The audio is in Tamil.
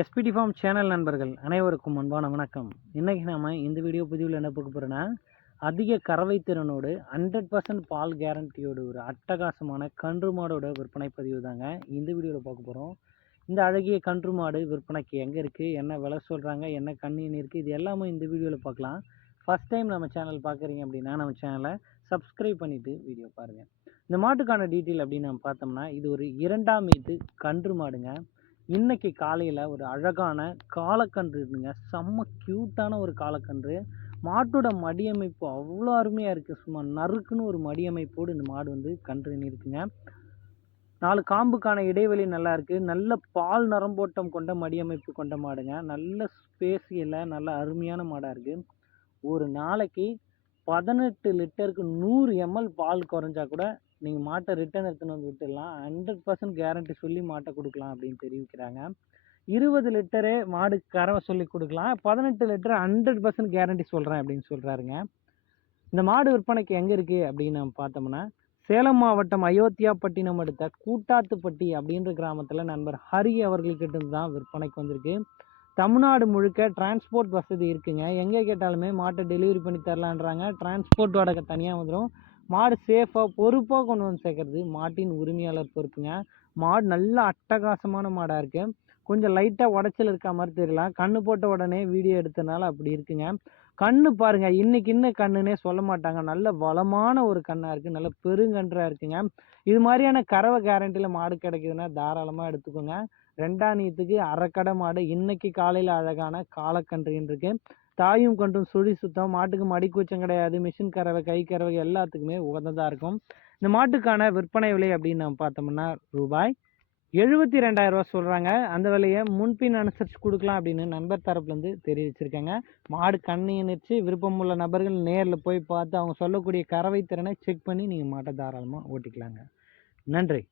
எஸ்பிடி ஃபார்ம் சேனல் நண்பர்கள் அனைவருக்கும் அன்பான வணக்கம். இன்றைக்கி நாம் இந்த வீடியோ பதிவில் என்ன பார்க்க போகிறோன்னா அதிக கறவை திறனோடு ஹண்ட்ரட் பர்சன்ட் பால் கேரண்டியோடு ஒரு அட்டகாசமான கன்று மாடோட விற்பனை பதிவு தாங்க இந்த வீடியோவில் பார்க்க போகிறோம் இந்த அழகிய கன்று மாடு விற்பனைக்கு எங்கே இருக்குது என்ன விலை சொல்கிறாங்க என்ன கண்ணின்னு இருக்குது இது எல்லாமே இந்த வீடியோவில் பார்க்கலாம். ஃபஸ்ட் டைம் நம்ம சேனல் பார்க்குறீங்க அப்படின்னா நம்ம சேனலை சப்ஸ்கிரைப் பண்ணிவிட்டு வீடியோ பாருங்கள் இந்த மாட்டுக்கான டீட்டெயில் அப்படின்னு நம்ம பார்த்தோம்னா இது ஒரு இரண்டாம் மீட்டு கன்று மாடுங்க. இன்னைக்கு காலையில் ஒரு அழகான காலக்கன்று இருந்துங்க செம்ம க்யூட்டான ஒரு காலக்கன்று. மாட்டோட மடியமைப்பு அவ்வளோ அருமையாக இருக்குது சும்மா நறுக்குன்னு ஒரு மடியமைப்போடு இந்த மாடு வந்து கன்று இருக்குங்க நாலு காம்புக்கான இடைவெளி நல்லா இருக்குது நல்ல பால் நரம்போட்டம் கொண்ட மடியமைப்பு கொண்ட மாடுங்க. நல்ல ஸ்பேசியில் நல்ல அருமையான மாடாக இருக்குது ஒரு நாளைக்கு பதினெட்டு லிட்டருக்கு நூறு எம்எல் பால் குறைஞ்சா கூட நீங்கள் மாட்டை ரிட்டர்ன் எடுத்துன்னு வந்து விட்டுடலாம். ஹண்ட்ரட் பர்சன்ட் கேரண்டி சொல்லி மாட்டை கொடுக்கலாம் அப்படின்னு தெரிவிக்கிறாங்க. இருபது லிட்டரே மாடு கறவை சொல்லி கொடுக்கலாம். பதினெட்டு லிட்டர் ஹண்ட்ரட் பர்சன்ட் கேரண்டி சொல்கிறேன் அப்படின்னு சொல்கிறாருங்க இந்த மாடு விற்பனைக்கு எங்கே இருக்குது அப்படின்னு நம்ம பார்த்தோம்னா சேலம் மாவட்டம் அயோத்தியாப்பட்டினம் அடுத்த கூட்டாத்துப்பட்டி அப்படின்ற கிராமத்தில் நண்பர் ஹரி அவர்கள்கிட்ட இருந்து தான் விற்பனைக்கு வந்திருக்கு. தமிழ்நாடு முழுக்க டிரான்ஸ்போர்ட் வசதி இருக்குங்க. எங்கே கேட்டாலுமே மாட்டை டெலிவரி பண்ணி தரலான்றாங்க. டிரான்ஸ்போர்ட் வாடகை தனியாக வந்துடும் மாடு சேஃபாக பொறுப்பாக கொண்டு வந்து சேர்க்கறது மாட்டின் உரிமையாளர் பொறுப்புங்க. மாடு நல்ல அட்டகாசமான மாடாக இருக்குது கொஞ்சம் லைட்டாக உடச்சல் இருக்க மாதிரி தெரியலாம். கண்ணு போட்ட உடனே வீடியோ எடுத்தனால அப்படி இருக்குங்க. கண்ணு பாருங்க. இன்னைக்கு இன்னும் கண்ணுனே சொல்ல மாட்டாங்க. நல்ல வளமான ஒரு கண்ணா இருக்குது நல்ல பெருங்கன்றாக இருக்குங்க. இது மாதிரியான கறவை கேரண்டியில் மாடு கிடைக்குதுன்னா தாராளமாக எடுத்துக்கோங்க. ரெண்டாம் நீத்துக்கு அரைக்கடை மாடு இன்னைக்கு காலையில் அழகான காலக்கன்றுன்னு இருக்கு. தாயும் கன்றும் சுழி சுத்தம். மாட்டுக்கு மடிக்கூச்சம் கிடையாது. மிஷின் கறவை கை கறவை எல்லாத்துக்குமே உகந்ததாக இருக்கும். இந்த மாட்டுக்கான விற்பனை விலை அப்படின்னு நம்ம பார்த்தோம்னா ரூபாய் எழுபத்தி ரெண்டாயிரம் ரூபா சொல்கிறாங்க அந்த விலையை முன்பின் அனுசரித்து கொடுக்கலாம் அப்படின்னு நண்பர் தரப்புலேருந்து தெரிவிச்சிருக்காங்க. மாடு கண்ணை இணைச்சு விருப்பமுள்ள நபர்கள் நேரில் போய் பார்த்து அவங்க சொல்லக்கூடிய கறவை திறனை செக் பண்ணி நீங்கள் மாட்டை தாராளமாக ஓட்டிக்கலாங்க. நன்றி.